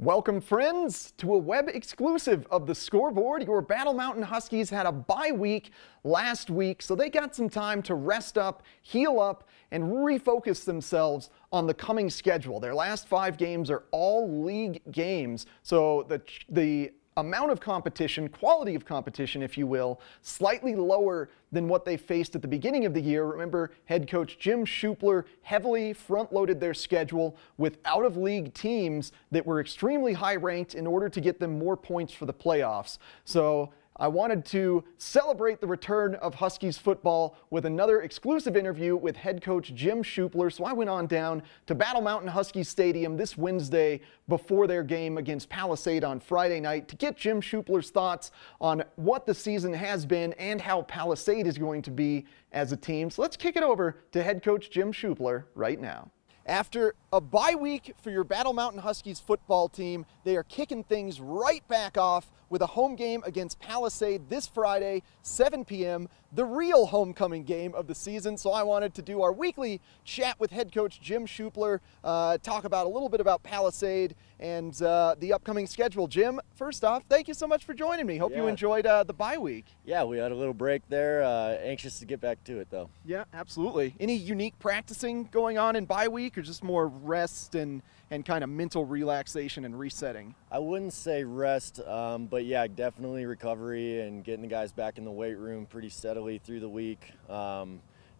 Welcome, friends, to a web exclusive of the Scoreboard. Your Battle Mountain Huskies had a bye week last week, so they got some time to rest up, heal up, and refocus themselves on the coming schedule. Their last 5 games are all league games, so the amount of competition, quality of competition, if you will, slightly lower than what they faced at the beginning of the year. Remember, head coach Jim Schuppler heavily front-loaded their schedule with out-of-league teams that were extremely high-ranked in order to get them more points for the playoffs. So I wanted to celebrate the return of Huskies football with another exclusive interview with head coach Jim Schuppler. So I went on down to Battle Mountain Huskies Stadium this Wednesday before their game against Palisade on Friday night to get Jim Schuppler's thoughts on what the season has been and how Palisade is going to be as a team. So let's kick it over to head coach Jim Schuppler right now. After a bye week for your Battle Mountain Huskies football team, they are kicking things right back off with a home game against Palisade this Friday, 7 p.m., the real homecoming game of the season. So I wanted to do our weekly chat with head coach Jim Schuppler, talk about a little bit about Palisade and the upcoming schedule. Jim, first off, thank you so much for joining me. Hope you enjoyed the bye week. Yeah, we had a little break there. Anxious to get back to it, though. Yeah, absolutely. Any unique practicing going on in bye week, or just more rest and kind of mental relaxation and resetting? I wouldn't say rest, but yeah, definitely recovery and getting the guys back in the weight room pretty steadily through the week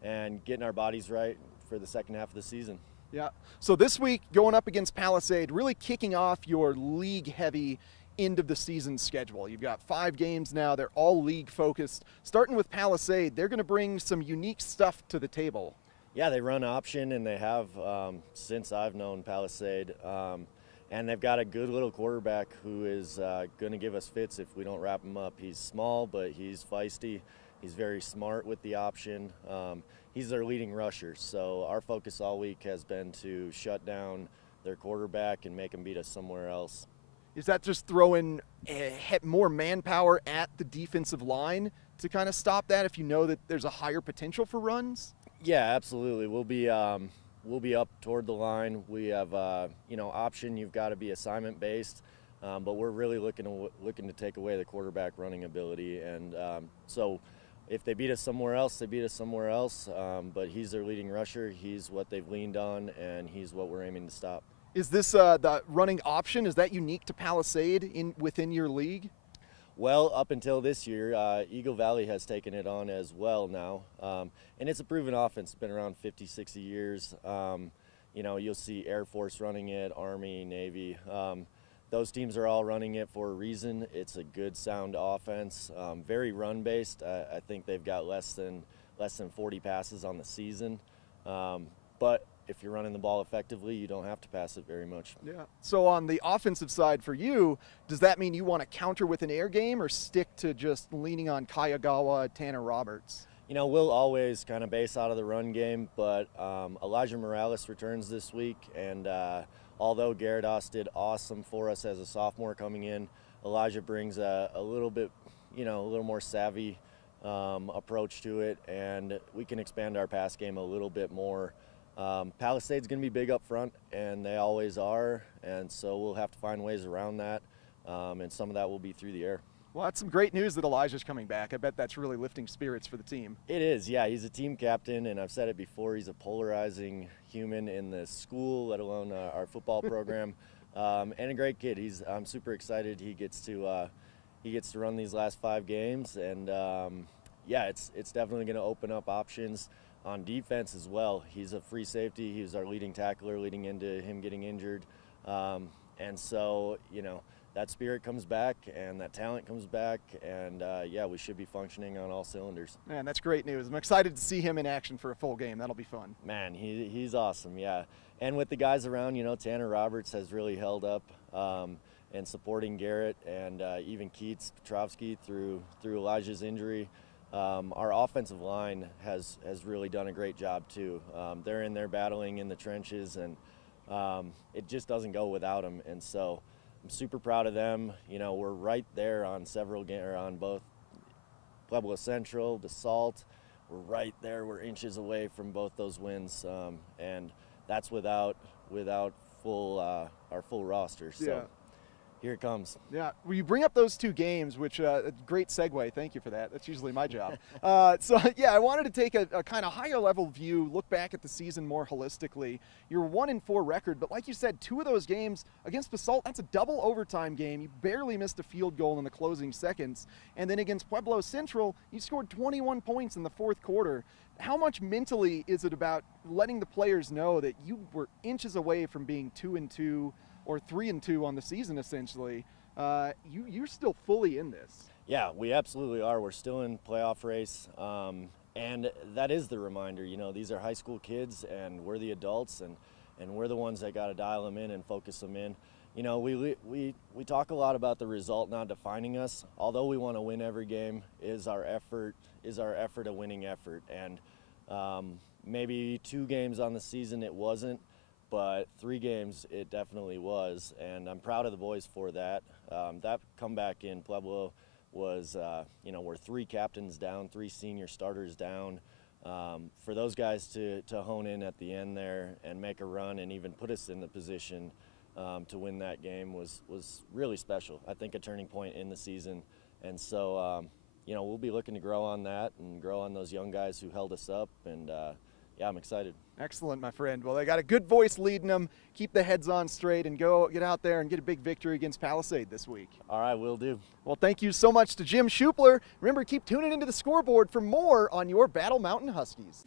and getting our bodies right for the second half of the season. Yeah. So this week, going up against Palisade, really kicking off your league-heavy end of the season schedule. You've got 5 games now. They're all league-focused. Starting with Palisade, they're going to bring some unique stuff to the table. Yeah, they run option, and they have since I've known Palisade. And they've got a good little quarterback who is going to give us fits if we don't wrap him up. He's small, but he's feisty. He's very smart with the option. He's their leading rusher. So our focus all week has been to shut down their quarterback and make him beat us somewhere else. Is that just throwing more manpower at the defensive line to kind of stop that if you know that there's a higher potential for runs? Yeah, absolutely. We'll be up toward the line. We have option. You've got to be assignment based, but we're really looking to take away the quarterback running ability. And so, if they beat us somewhere else, they beat us somewhere else. But he's their leading rusher. He's what they've leaned on, and he's what we're aiming to stop. Is this the running option? Is that unique to Palisade within your league? Well, up until this year, Eagle Valley has taken it on as well now. And it's a proven offense. It's been around 50, 60 years. You'll see Air Force running it, Army, Navy. Those teams are all running it for a reason. It's a good, sound offense, very run-based. I think they've got less than 40 passes on the season. But if you're running the ball effectively, you don't have to pass it very much. Yeah. So on the offensive side for you, does that mean you want to counter with an air game or stick to just leaning on Kayagawa, Tanner Roberts? We'll always kind of base out of the run game, but Elijah Morales returns this week, and although Garridos did awesome for us as a sophomore coming in, Elijah brings a little bit, a little more savvy approach to it, and we can expand our pass game a little bit more. Palisade's going to be big up front, and they always are, and so we'll have to find ways around that, and some of that will be through the air. Well, that's some great news that Elijah's coming back. I bet that's really lifting spirits for the team. It is, yeah. He's a team captain, and I've said it before, he's a polarizing human in the school, let alone our football program, and a great kid. I'm super excited he gets to run these last 5 games, and it's definitely going to open up options on defense as well. He's a free safety. He was our leading tackler leading into him getting injured. And so, that spirit comes back and that talent comes back. And, we should be functioning on all cylinders. Man, that's great news. I'm excited to see him in action for a full game. That'll be fun. Man, he's awesome, yeah. And with the guys around, Tanner Roberts has really held up and supporting Garrett and even Keats Petrovsky through Elijah's injury. Our offensive line has really done a great job too. They're in there battling in the trenches, and it just doesn't go without them. And so I'm super proud of them. We're right there on on both Pueblo Central, DeSalt. We're right there. We're inches away from both those wins, and that's without our full roster. So here it comes. Yeah, well, you bring up those two games, which a great segue. Thank you for that. That's usually my job. So, yeah, I wanted to take a kind of higher level view, look back at the season more holistically. Your 1-4 record, but like you said, 2 of those games against Basalt, that's a double overtime game. You barely missed a field goal in the closing seconds. And then against Pueblo Central, you scored 21 points in the 4th quarter. How much mentally is it about letting the players know that you were inches away from being 2-2 or 3-2 on the season, essentially? You're still fully in this. Yeah, we absolutely are. We're still in playoff race, and that is the reminder. You know, these are high school kids, and we're the adults, and we're the ones that got to dial them in and focus them in. You know, we talk a lot about the result not defining us. Although we want to win every game, is our effort a winning effort? And maybe 2 games on the season it wasn't, but 3 games it definitely was, and I'm proud of the boys for that. That comeback in Pueblo was, you know, we're 3 captains down, 3 senior starters down. For those guys to hone in at the end there and make a run and even put us in the position to win that game was really special. I think a turning point in the season, and so you know, we'll be looking to grow on that and grow on those young guys who held us up, and yeah, I'm excited. Excellent, my friend. Well, they got a good voice leading them. Keep the heads on straight and get out there and get a big victory against Palisade this week. All right, will do. Well, thank you so much to Jim Schuppler. Remember, keep tuning into the Scoreboard for more on your Battle Mountain Huskies.